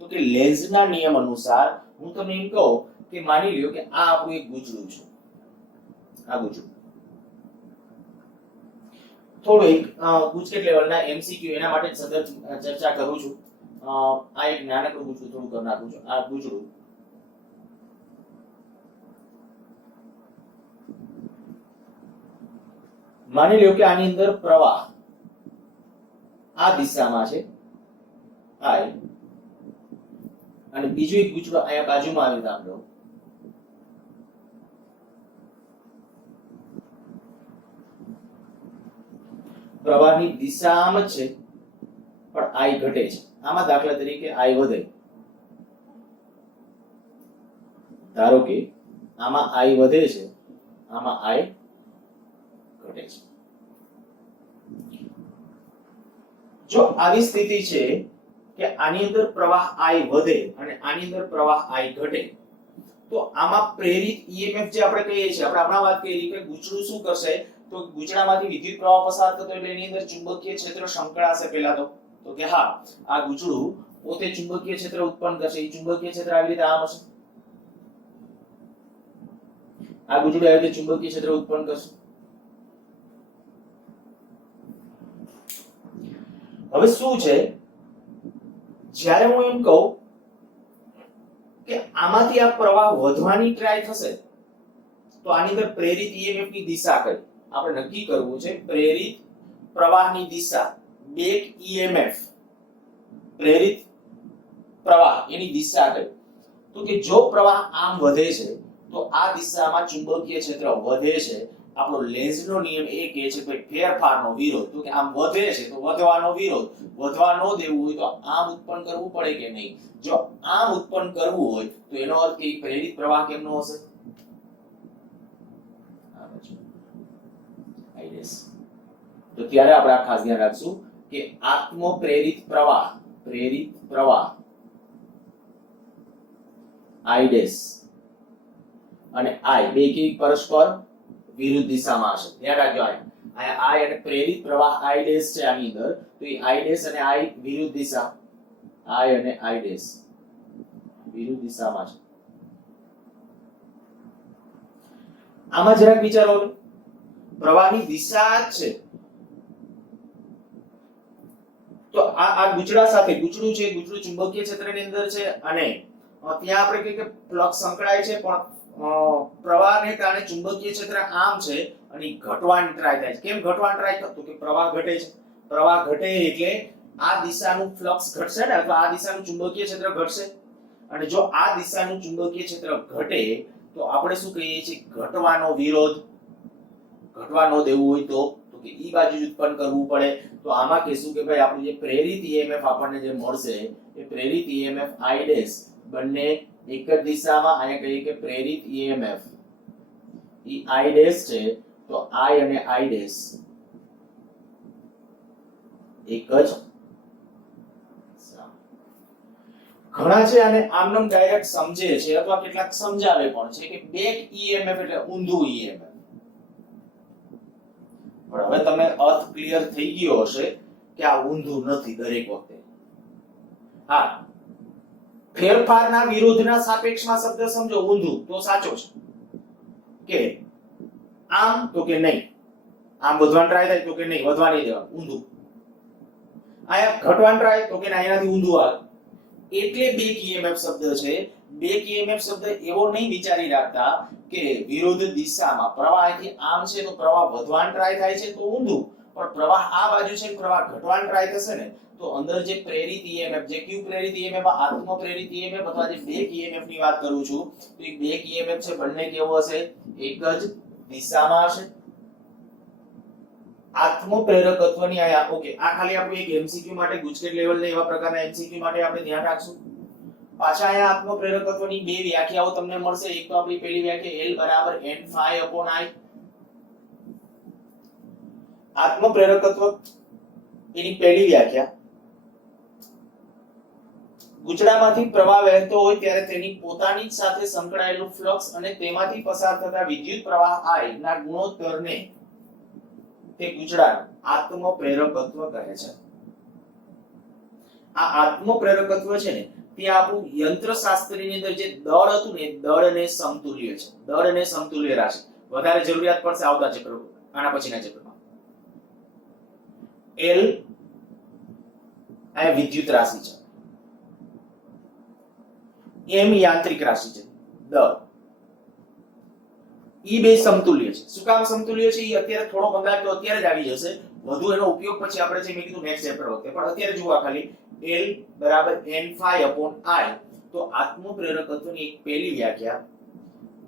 તો કે લેન્ઝના નિયમ અનુસાર હું તમને એમ કહું કે માની લ્યો કે આ આપણું એક ગુચડું છે આ ગુચડું થોડું એક ગુચકેટ લેવલના MCQ એના માટે સતત ચર્ચા કરું છું આ એક નાનકડું ગુચડું થોડું કરી નાખું છું આ ગુચડું માની લ્યો કે આની અંદર પ્રવાહ આ દિશામાં છે I અને બીજું એક ગુચડું અહીંયા બાજુમાં આવી રાખો પ્રવાહની દિશા આમ જ છે પણ I ઘટે છે આમાં દાખલા તરીકે I વધે ધારો કે આમાં I વધે છે આમાં I ઘટે છે જો આવી સ્થિતિ છે કે આની અંદર પ્રવાહ I વધે અને આની અંદર પ્રવાહ I ઘટે તો આમાં પ્રેરિત EMF જે આપણે કહીએ છીએ આપણે હમણાં વાત કરી કે ગુચડું શું કરશે તો ગુચડામાંથી વિદ્યુત પ્રવાહ પસાર થતો એટલે એની અંદર ચુંબકીય ક્ષેત્ર સંકળાશે પહેલા તો કે હા આ ગુચડું પોતે ચુંબકીય ક્ષેત્ર ઉત્પન્ન કરશે એ ચુંબકીય ક્ષેત્ર આવી રીતે આમ હશે આ ગુચડું આવી રીતે ચુંબકીય ક્ષેત્ર ઉત્પન્ન કરશે હવે શું છે જ્યારે હું એમ કહું કે આમાંથી આ પ્રવાહ વધવાની ટ્રાય થશે તો આની અંદર પ્રેરિત ઈએમએફ ની દિશા કઈ આપણે નક્કી કરવું છે. પ્રેરિત પ્રવાહની દિશા બેક ઈએમએફ, પ્રેરિત પ્રવાહ એની દિશા કઈ? તો કે જો પ્રવાહ આમ વધે છે તો આ દિશામાં ચુંબકીય ક્ષેત્ર વધે છે. આપણો લેન્ઝનો નિયમ એ કહે છે કે ફેરફારનો વિરોધ, તો કે આમ વધે છે તો વધવાનો વિરોધ, વધવા ન દેવું હોય તો આમ ઉત્પન્ન કરવું પડે કે નહીં? જો આમ ઉત્પન્ન કરવું હોય તો એનો અર્થ કે પ્રેરિત પ્રવાહ કેમનો હશે? તો ત્યારે આપણે આ ખાસ ધ્યાન રાખશું કે આત્મ પ્રેરિત પ્રવાહ, પ્રેરિત પ્રવાહ I ડેશ અને I બે કે પરસ્પર વિરુદ્ધ દિશામાં હશે. ધ્યાન રાખજો. આ I અને પ્રેરિત પ્રવાહ I ડેશ છે આની અંદર, તો એ I ડેશ અને I વિરુદ્ધ દિશા, I અને I ડેશ વિરુદ્ધ દિશામાં છે. આમાં જરાક વિચારો, પ્રવાહની દિશા જ છે તો આ ગુચડા સાથે, ગુચડું છે, ગુચડું ચુંબકીય ક્ષેત્રની અંદર છે અને ત્યાં આપણે કહીએ કે ફ્લક્સ સંકળાય છે પણ પ્રવાહને કારણે ચુંબકીય ક્ષેત્ર આમ છે અને ઘટવાની ટ્રાય થાય છે. કેમ ઘટવાની ટ્રાય કરતો? કે પ્રવાહ ઘટે છે. પ્રવાહ ઘટે એટલે આ દિશાનું ફ્લક્સ ઘટશે ને, અથવા આ દિશાનું ચુંબકીય ક્ષેત્ર ઘટશે. અને જો આ દિશાનું ચુંબકીય ક્ષેત્ર ઘટે તો આપણે શું કહીએ છીએ? ઘટવાનો વિરોધ. ઘટવા ન દેવું હોય તો કે ઈ બાજુ જ ઉત્પન્ન કરવું પડે. તો આમાં કહેશું કે ભાઈ આપણું જે પ્રેરિત ઈએમએફ આપણને જે મળશે એ પ્રેરિત ઈએમએફ I ડેશ બંને એક જ દિશામાં, અહીંયા કહીએ કે પ્રેરિત ઈએમએફ ઈ I ડેશ છે તો I અને I ડેશ એક જ. ઘણા છે અને આમનામ ડાયરેક્ટ સમજે છે અથવા કેટલાક સમજાવે પણ છે કે બેક ઈએમએફ એટલે ઊંધું ઈએમએફ. પણ હવે તમને અર્થ ક્લિયર થઈ ગયો હશે કે આ ઊંધું નથી દરેક વખતે. હા, ફેરફારના વિરોધના સાપેક્ષમાં શબ્દ સમજો ઊંધું તો સાચો છે. કે આમ તો કે નહીં, આમ વધવાનું ટ્રાય થાય તો કે નહીં, વધવા નહીં દેવાનું, ઊંધું. આયા ઘટવાનું ટ્રાય તો કે ના, એનાથી ઊંધું આવે. એટલે બેક ઈએમએફ શબ્દ છે. બેક ઈએમએફ શબ્દ એવો નહીં વિચારી રાખતા કે વિરુદ્ધ દિશામાં પ્રવાહ અહીંથી આમ છે તો પ્રવાહ વધવાનું ટ્રાય થાય છે તો ઊંધું, પણ પ્રવાહ આ બાજુ છે પ્રવાહ ઘટવાનું ટ્રાય થશે ને તો અંદર જે પ્રેરિત ઈએમએફ, જે ક્યુ પ્રેરિત ઈએમએફ, આત્મ પ્રેરિત ઈએમએફ અથવા જે બેક ઈએમએફ ની વાત કરું છું તો એ બેક ઈએમએફ છે બંને કેવો હશે? એક જ દિશામાં હશે. આત્મ પ્રેરકત્વની આ ઓકે, આ ખાલી આપણું એક એમસીક્યુ માટે, ગુજકેટ લેવલ ને એવા પ્રકારના એમસીક્યુ માટે આપણે ધ્યાન રાખશું. પાછા અહીંયા આત્મ પ્રેરકત્વની બે વ્યાખ્યાઓ તમને મળશે. એક તો આપણી પહેલી વ્યાખ્યા L બરાબર N phi upon I. આત્મ પ્રેરકત્વ એની પહેલી વ્યાખ્યા, ગુચડામાંથી પ્રવાહ વહેતો હોય ત્યારે તેની પોતાની જ સાથે સંકળાયેલું ફ્લક્સ અને તેમાંથી પસાર થતા વિદ્યુત પ્રવાહ I ના ગુણોત્તરને તે ગુચડાનું આત્મ પ્રેરકત્વ કહે છે. આ આત્મ પ્રેરકત્વ છે ને તે આપણું યંત્રશાસ્ત્રની અંદર જે દળ હતું ને, દળને સમતુલ્ય છે. દળને સમતુલ્ય રાશિ વધારે જરૂરિયાત પડશે આવતા ચેપ્ટર, આના પછીના ચેપ્ટરમાં. L આ વિદ્યુત રાશિ છે, M યાંત્રિક રાશિ છે, દળ. ઈ બે સમતુલ્ય છે. શું કામ સમતુલ્ય છે? ઈ અત્યારે થોડો અંદાજ તો અત્યારે જ આવી જશે, વધુ એનો ઉપયોગ પછી આપણે જે મેં કીધું નેક્સ્ટ ચેપ્ટર વખતે, પણ અત્યારે જુઓ ખાલી L બરાબર N phi upon I. તો આત્મ પ્રેરકત્વની એક પહેલી વ્યાખ્યા,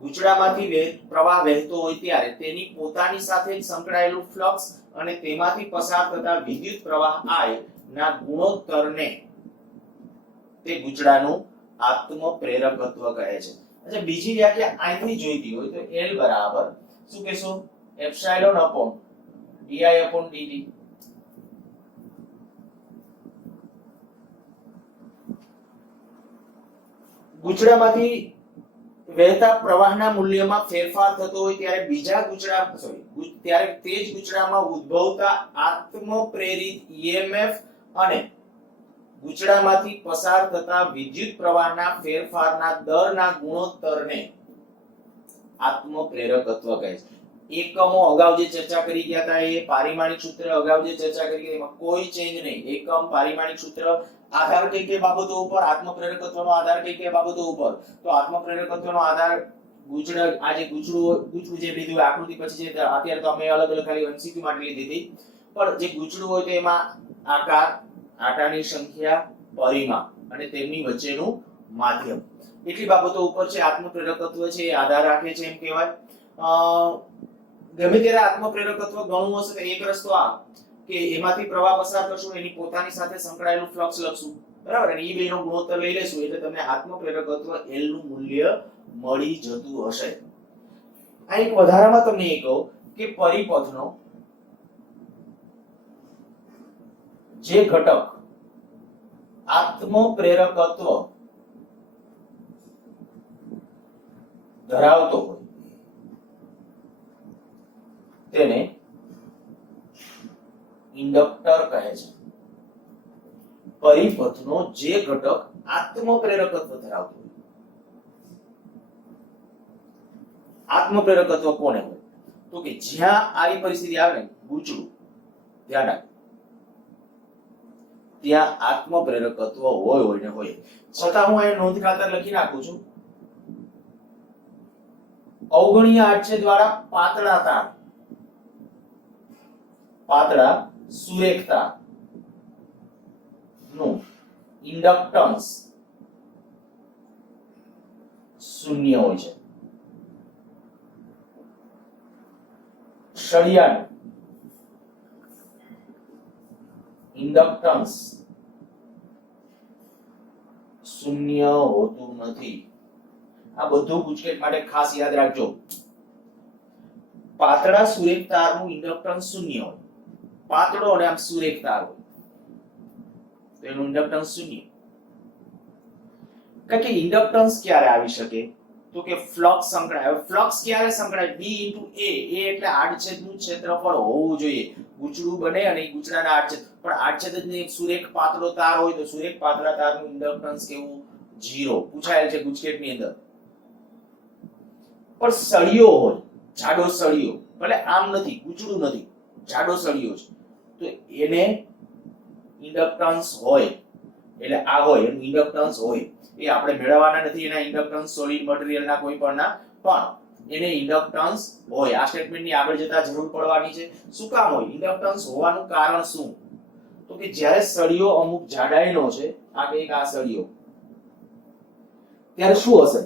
ગુચડામાંથી પ્રવાહ વહેતો હોય ત્યારે તેની પોતાની સાથે જ સંકળાયેલું ફ્લક્સ અને તેમાંથી પસાર થતા વિદ્યુત પ્રવાહ I ના ગુણોત્તરને તે ગુચડાનું આત્મ પ્રેરકત્વ કહે છે. अच्छा, બીજી વ્યાખ્યા અહીંથી જોઈતી હોય તો L બરાબર શું કહેશો? Epsilon upon di upon dt. ગુચડામાંથી વહેતા પ્રવાહના મૂલ્યમાં ફેરફાર થતો હોય ત્યારે બીજા ગુચડા ત્યારે તે જ ગુચડામાં ઉદ્ભવતા આત્મ પ્રેરિત ઈએમએફ અને ગુચડામાંથી પસાર થતા વિદ્યુત પ્રવાહના ફેરફારના દરના ગુણોત્તરને આત્મ પ્રેરકત્વ કહે છે. એકમો અગાઉ જે ચર્ચા કરી ગયા હતા એ પારિમાણિક સૂત્ર અગાઉ જે ચર્ચા કરી એમાં કોઈ ચેન્જ નહીં. એકમ, પારિમાણિક સૂત્ર, આધાર કઈ કઈ બાબતો ઉપર, આત્મ પ્રેરકત્વનો આધાર કઈ કઈ બાબતો ઉપર. તો આત્મ પ્રેરકત્વનો આધાર ગૂંચળા આ જે ગૂંચળું જે લીધું આકૃતિ પછી જે અત્યારે તો અમે અલગ અલગ ખાલી MCQ માટે લીધી હતી, પણ જે ગૂંચળું હોય તો એમાં આકાર, આટાની સંખ્યા, પરિમાણ અને તેમની વચ્ચેનું માધ્યમ, એટલી બાબતો ઉપર છે આત્મપ્રેરકત્વ છે એ આધાર રાખે છે એમ કહેવાય. ગમે ત્યારે આત્મપ્રેરકત્વ ગણવું હશે તો એક રસ્તો આ કે એમાંથી પ્રવાહ પસાર કરશું, એની પોતાની સાથે સંકળાયેલું ફ્લક્સ લખશું, બરાબર, અને એ બેનો ગુણોત્તર લઈ લેશું એટલે તમને આત્મપ્રેરકત્વ L નું મૂલ્ય મળી જતું હશે. આ એક વધારામાં તમને એ કહું કે પરિપથનો જે ઘટક આત્મપ્રેરકત્વ ધરાવતો હોય તેને ઇન્ડક્ટર કહે છે. પરિપથનો જે ઘટક આત્મપ્રેરકત્વ ધરાવતો હોય. આત્મપ્રેરકત્વ કોને હોય? તો કે જ્યાં આવી પરિસ્થિતિ આવે ને, ગૂંચળું, ધ્યાન રાખ, ત્યાં આત્મપ્રેરકત્વ હોય ને હોય. છતાં હું અહીં નોંધ ખાતર લખી નાખું છું, અવગણીય આડછેદ દ્વારા પાતળા તાર, પાતળા સુરેખતા નું ઇન્ડક્ટન્સ શૂન્ય હોય છે. સળિયાનું ઇન્ડક્ટન્સ શૂન્ય હોતું નથી. આ બધું ગુજકેટ માટે ખાસ યાદ રાખજો. પાતળા સુરેખ તારનું ઇન્ડક્ટન્સ શૂન્ય હોય, પાતળો અને આમ સુરેખ તાર હોય તો એનું ઇન્ડક્ટન્સ શૂન્ય. કે ઇન્ડક્ટન્સ ક્યારે આવી શકે? તો કે ફ્લક્સ સંકળાય. હવે ફ્લક્સ ક્યારે સંકળાય? B * A. A એટલે આડછેદનું ક્ષેત્રફળ હોવું જોઈએ. ગૂંચળું બને અને ગૂંચળાના આડછેદ, પણ આડછેદ જ એક સુરેખ પાતળો તાર હોય તો સુરેખ પાતળા તારનું ઇન્ડક્ટન્સ કેવું? 0 પૂછાયેલ છે ગુજકેટની અંદર. પણ સળિયો હોય, જાડો સળિયો, ભલે આમ નથી, ગૂંચળું નથી, જાડો સળિયો છે, તો એને ઇન્ડક્ટન્સ હોય, એટલે આ હોય એનું ઇન્ડક્ટન્સ હોય. એ આપણે મેળવવાના નથી એના ઇન્ડક્ટન્સ સોલિડ મટીરીયલના કોઈ પણના, પણ એને ઇન્ડક્ટન્સ હોય. આ સ્ટેટમેન્ટની આગળ જતા જરૂર પડવાની છે. શું કામ હોય? ઇન્ડક્ટન્સ હોવાનું કારણ શું? તો કે જ્યારે સળિયો અમુક જાડાઈનો છે, આ કે આ સળિયો, ત્યારે શું હશે?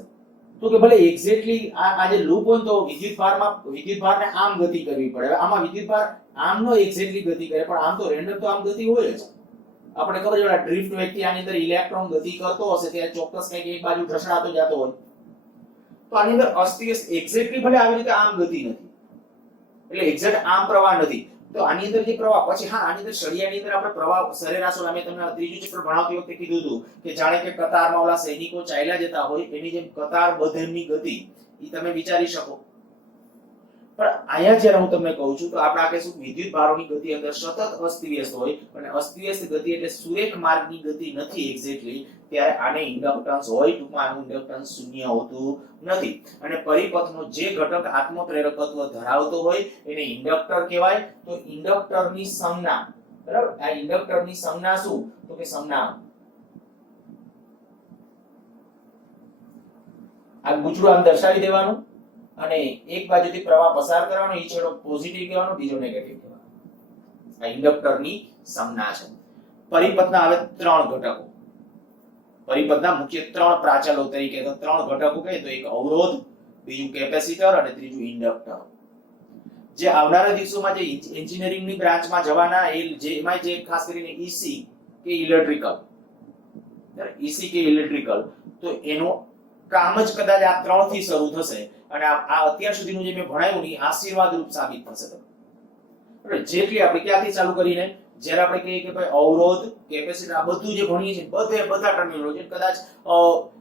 તો કે ભલે એક્ઝેક્ટલી આ જે લૂપ હોય તો વિદ્યુતભારને આમ ગતિ કરવી પડે. આમાં વિદ્યુતભાર આમ નો એક્ઝેક્ટલી ગતિ કરે, પણ આમ તો રેન્ડમ તો આમ ગતિ હોય જ. આપણે ખબર છે ડ્રિફ્ટ વ્યક્તિ આની અંદર ઇલેક્ટ્રોન ગતિ કરતો હશે ત્યારે ચોક્કસ કંઈક એક બાજુ ઢસડાતો જતો હોય, તો આની અંદર અસ્તિત્વ એક્ઝેક્ટલી ભલે આવી રીતે આમ ગતિ નથી, એટલે એક્ઝેક્ટ આમ પ્રવાહ નથી, તો આની અંદર જે પ્રવાહ પછી આની અંદર સળિયાની અંદર આપણે પ્રવાહ સરેરાશ મેં તમને ત્રીજું ચક્ર ભણાવતી વખતે કીધું હતું કે જાણે કે કતારમાં ઓલા સૈનિકો ચાલ્યા જતા હોય એની જેમ કતારબદ્ધની ગતિ એ તમે વિચારી શકો. પણ અહીંયા જ્યારે હું તમને કહું છું તો આપણે આ કહીશું વિદ્યુત ભારોની ગતિ અંદર સતત અસ્તવ્યસ્ત હોય, અને અસ્તવ્યસ્ત ગતિ એટલે સુરેખ માર્ગની ગતિ નથી એક્ઝેક્ટલી, ત્યારે આને ઇન્ડક્ટન્સ હોય. ટૂંકમાં આનું ઇન્ડક્ટન્સ શૂન્ય હોતું નથી. અને પરિપથનો જે ઘટક આત્મપ્રેરકત્વ ધરાવતો હોય એને ઇન્ડક્ટર કહેવાય. તો ઇન્ડક્ટરની સંજ્ઞા, બરાબર, આ ઇન્ડક્ટરની સંજ્ઞા શું? તો કે સંજ્ઞા આ ગૂંચળું આમ દર્શાવી દેવાનું અને એક બાજુથી પ્રવાહ પસાર કરવાનો, એ છેડો પોઝિટિવ કહેવાનો, બીજો નેગેટિવ કહેવાનો. આ ઇન્ડક્ટરની સંજ્ઞા છે. પરિપથના હવે 3 ઘટકો, પરિપથના મુખ્ય 3 પ્રાચલો તરીકે તો 3 ઘટકો કહે તો એક અવરોધ, બીજું કેપેસિટર અને ત્રીજું ઇન્ડક્ટર. જે આવનારા દિવસોમાં જે એન્જિનિયરિંગની બ્રાન્ચમાં જવાના એમાં જે ખાસ કરીને ઈસી કે ઇલેક્ટ્રિકલ, તો એનો કામ જ કદાચ આ 3 થી શરૂ થશે. અને આ અત્યાર સુધીનું જે મેં ભણાવ્યું ને આશીર્વાદ રૂપ સાબિત થશે. બરાબર, જેટલી આપણે ક્યાંથી ચાલુ કરીને જ્યારે આપણે કહીએ કે ભાઈ અવરોધ, કેપેસિટર, આ બધું જે ભણીએ છીએ બધા ટર્મિનોલોજી, કદાચ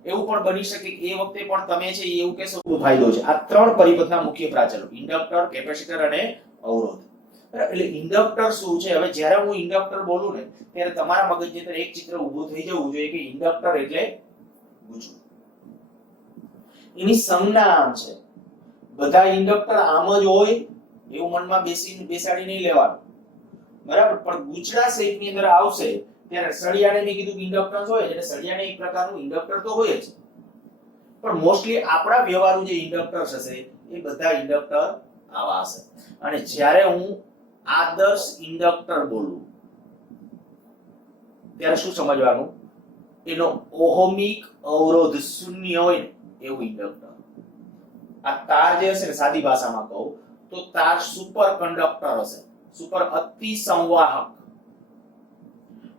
એવું પણ બની શકે કે એ વખતે પણ તમે છે એવું કહેશો ફાયદો છે. આ 3 પરિપથના મુખ્ય પ્રાચલો ઇન્ડક્ટર, કેપેસિટર અને અવરોધ. એટલે ઇન્ડક્ટર શું છે? હવે જ્યારે હું ઇન્ડક્ટર બોલું ને ત્યારે તમારા મગજની અંદર એક ચિત્ર ઊભું થઈ જવું જોઈએ કે ઇન્ડક્ટર એટલે ગૂંચળું. એની સંજ્ઞા આમ છે. બધા ઇન્ડક્ટર આમ જ હોય એવું મનમાં બેસાડી નહીં લેવાનું, બરાબર, પણ ગૂંચળા શેપની અંદર આવશે ત્યારે સળિયાને મેં કીધું કે ઇન્ડક્ટન્સ હોય એટલે સળિયાને એક પ્રકારનું ઇન્ડક્ટર તો હોય જ. પણ મોસ્ટલી આપણા વ્યવહારુ જે ઇન્ડક્ટર્સ હશે એ બધા ઇન્ડક્ટર આવા હશે. અને જ્યારે હું આદર્શ ઇન્ડક્ટર બોલું ત્યારે શું સમજવાનું, એનો ઓહમિક અવરોધ શૂન્ય હોય ને એવું ઇન્ડક્ટર. આ તાર જે હશે ને સાદી ભાષામાં કહું તો તાર સુપર કંડક્ટર હશે, સુપર અતિ સંવાહક.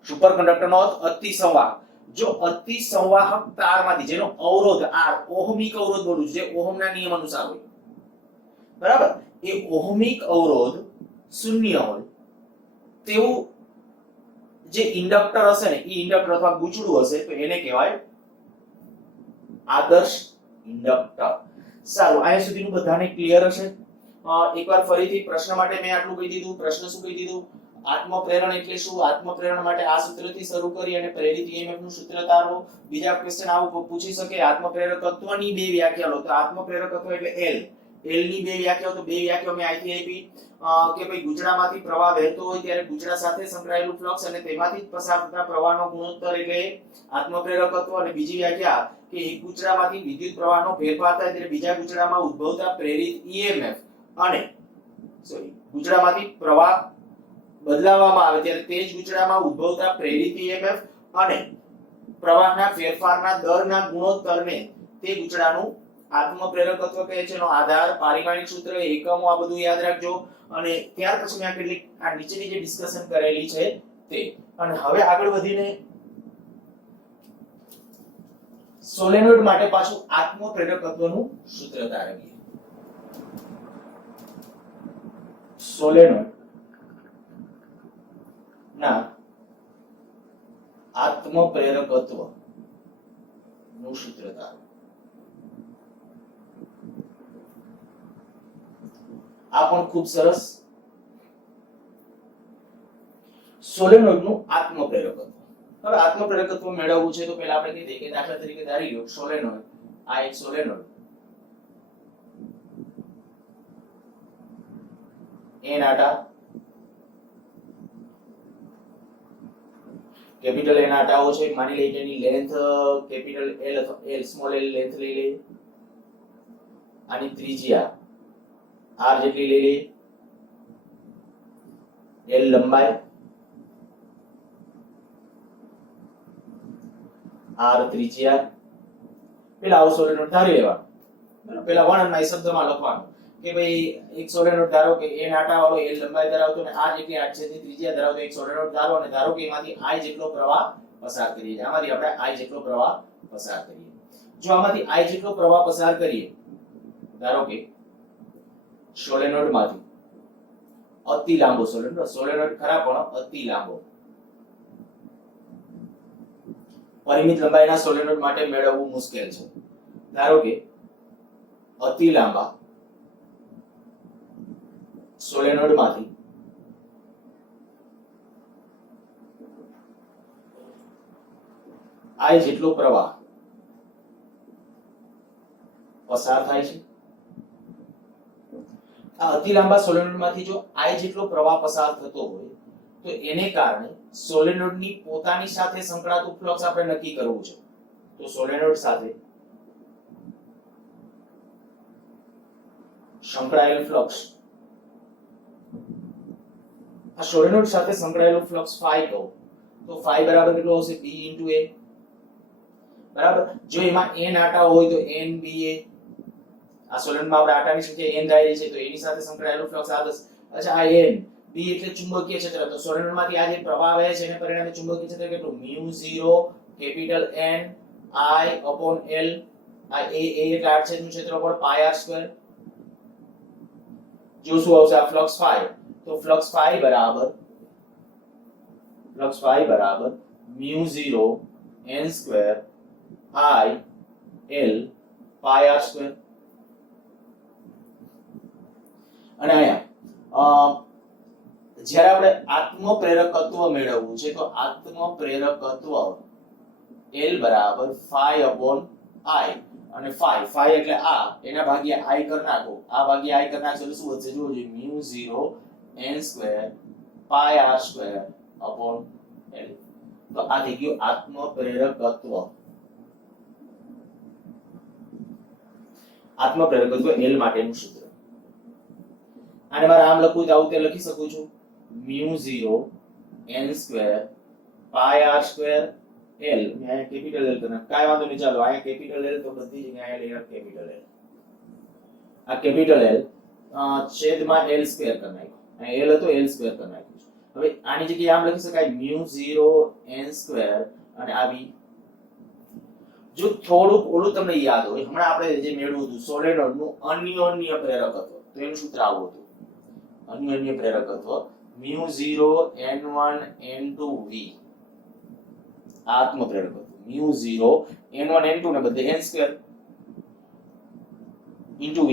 સુપર કંડક્ટર નો અર્થ અતિ સંવાહક. જો અતિ સંવાહક તારમાંથી જેનો અવરોધ R ઓહમિક અવરોધ બોલું છું, જે ઓહમના નિયમ અનુસાર હોય, બરાબર, એ ઓહમિક અવરોધ શૂન્ય હોય તેવું જે ઇન્ડક્ટર હશે ને એ ઇન્ડક્ટર અથવા ગૂંચળું હશે તો એને કહેવાય આદર્શ ઇન્ડક્ટર. સારું, અહીંયા સુધીનું બધાને ક્લિયર હશે. એકવાર ફરીથી પ્રશ્ન માટે મેં આટલું કહી દીધું. પ્રશ્ન શું કહી દીધું? આત્મપ્રેરણ એટલે શું? આત્મપ્રેરણ માટે આ સૂત્રથી શરૂ કરી અને પ્રેરિત EMF નું સૂત્ર તારો. બીજા ક્વેશ્ચન આવું પૂછી શકે, આત્મપ્રેરકત્વની બે વ્યાખ્યા લો. તો આત્મપ્રેરકત્વ એટલે L. L ની બે વ્યાખ્યાઓ, તો બે વ્યાખ્યાઓ મેં અહીંથી આપી કે ભાઈ ગુચડામાંથી પ્રવાહ વહેતો હોય ત્યારે ગુચડા સાથે સંકળાયેલું ફ્લક્સ અને તેમાંથી પસાર થતા પ્રવાહનો ગુણોત્તર એટલે આત્મપ્રેરકત્વ. અને બીજી વ્યાખ્યા કે એક ગુચડામાંથી વિદ્યુત પ્રવાહનો ફેરફાર થાય ત્યારે બીજા ગુચડામાં ઉદ્ભવતા પ્રેરિત EMF અને ગુચડામાંથી પ્રવાહ બદલાવવામાં આવે ત્યારે તે જ ગુચડામાં ઉદ્ભવતા પ્રેરિત EMF અને પ્રવાહના ફેરફારના દરના ગુણોત્તરને તે ગુચડાનું આત્મપ્રેરકત્વ કહે છે. એનો આધાર પારિમાણિક સૂત્ર, એકમો, આ બધું યાદ રાખજો. અને ત્યાર પછી મેં કેટલીક આ નીચેની જે ડિસ્કશન કરેલી છે તે. અને હવે આગળ વધીને સોલેનોઇડ માટે પાછું આત્મપ્રેરકત્વનું સૂત્ર તારવીએ. સોલેનોઇડ ના આત્મપ્રેરકત્વ નું સૂત્ર તારવો. આ પણ ખૂબ સરસ. સોલેનોઇડ નું આત્મપ્રેરકત્વ. હવે આત્મપ્રેરકત્વ મેળવવું છે તો પહેલા આપણે કહી દઈએ કે દાખલા તરીકે ધારી લો સોલેનોઇડ, આ એક સોલેનોઇડ n આટા, કેપિટલ N આટાઓ છે. માની લઈએ કે એની લેન્થ કેપિટલ L અથવા L સ્મોલ l લેન્થ લઈ લઈએ. આની ત્રિજ્યા R જેટલી લઈ લઈએ. L લંબાઈ, R ત્રિજ્યા. પેલા આવું સોલેનોઇડ ધારી લેવાનું. બરાબર, પેલા વર્ણનના શબ્દમાં લખવાનું કે ભાઈ એક સોલેનોઇડ ધારો કે n આટા વાળો, L લંબાઈ ધરાવતો અને R જેટલી આડછેદની ત્રિજ્યા ધરાવતો એક સોલેનોઇડ ધારો અને ધારો કે એમાંથી I જેટલો પ્રવાહ પસાર કરીએ. આમાંથી આપણે I જેટલો પ્રવાહ પસાર કરીએ. જો આમાંથી I જેટલો પ્રવાહ પસાર કરીએ, ધારો કે સોલેનોઇડ માંથી અતિ લાંબો સોલેનોઇડ ખરા પણ અતિ લાંબો, પરિમિત લંબાઈના સોલેનોઇડ માટે મેળવવું મુશ્કેલ છે. ધારો કે અતિ લાંબા સોલેનોઇડ માંથી I જેટલો પ્રવાહ પસાર થાય છે. આ અતિ લાંબા સોલેનોઇડમાંથી જો I જેટલો પ્રવાહ પસાર થતો હોય તો એને કારણે સોલેનોઇડની પોતાની સાથે સંકળાતું ફ્લક્સ આપણે નક્કી કરવું છે. તો સોલેનોઇડ સાથે સંકળાયેલ ફ્લક્સ, આ સોલેનોઇડ સાથે સંકળાયેલું ફ્લક્સ phi કહો તો phi બરાબર કેટલો હશે? B * A. બરાબર, જો એમાં n આટા હોય તો n ba. આ સોલેનોઇડમાં આપણે આટાની સંખ્યા n ધારી છે તો એની સાથે સંકળાયેલું ફ્લક્સ આ થશે. અચ્છા, આ n b એટલે ચુંબકીય ક્ષેત્ર. તો સોલેનોઇડમાંથી આ જે પ્રવાહ વહે છે એને પરિણામે ચુંબકીય ક્ષેત્ર કેટલું? μ0 કેપિટલ N I/L. આ a એટલે આડછેદનું ક્ષેત્રફળ πr². જો શું આવશે? આ ફ્લક્સ phi. તો ફ્લક્સ phi બરાબર μ0 n² I/L πr². અને અહીંયા જ્યારે આપણે આત્મપ્રેરકત્વ મેળવવું છે તો આત્મપ્રેરકત્વ L બરાબર phi/I અને phi એટલે આ, એના ભાગ્યા I કર નાખો. આ ભાગ્યા I કર નાખશો એટલે શું વધશે? જોજો, μ0 n² πr²/L. તો આ થઈ ગયું આત્મપ્રેરકત્વ. આત્મપ્રેરકત્વ L માટેનું સૂત્ર. આને મારે આમ લખવું તો આવું તે લખી શકું છું μ0 n² pi r² L. મેં અહીંયા કેપિટલ L કરી નાખ્યું. કાંઈ વાંધો નહીં, ચાલો અહીંયા કેપિટલ L તો બધી જગ્યાએ અહીંયા કેપિટલ L. આ કેપિટલ L છેદમાં L² કરી નાખ્યું. અહીં L હતો L² કરી નાખ્યું. હવે આની જગ્યાએ આમ લખી શકાય μ0 n² અને આવી. જો થોડુંક ઓલું તમને યાદ હોય, હમણાં આપણે જે મેળવ્યું હતું સોલેનોઇડનું અન્યોન્ય પ્રેરકત્વ, તો એનું સૂત્ર આવું હતું. અન્યોન્ય પ્રેરકત્વ μ0 n1 n2 v. આત્મ પ્રેરકત્વ μ0 n1 n2 ને બદલે n² v.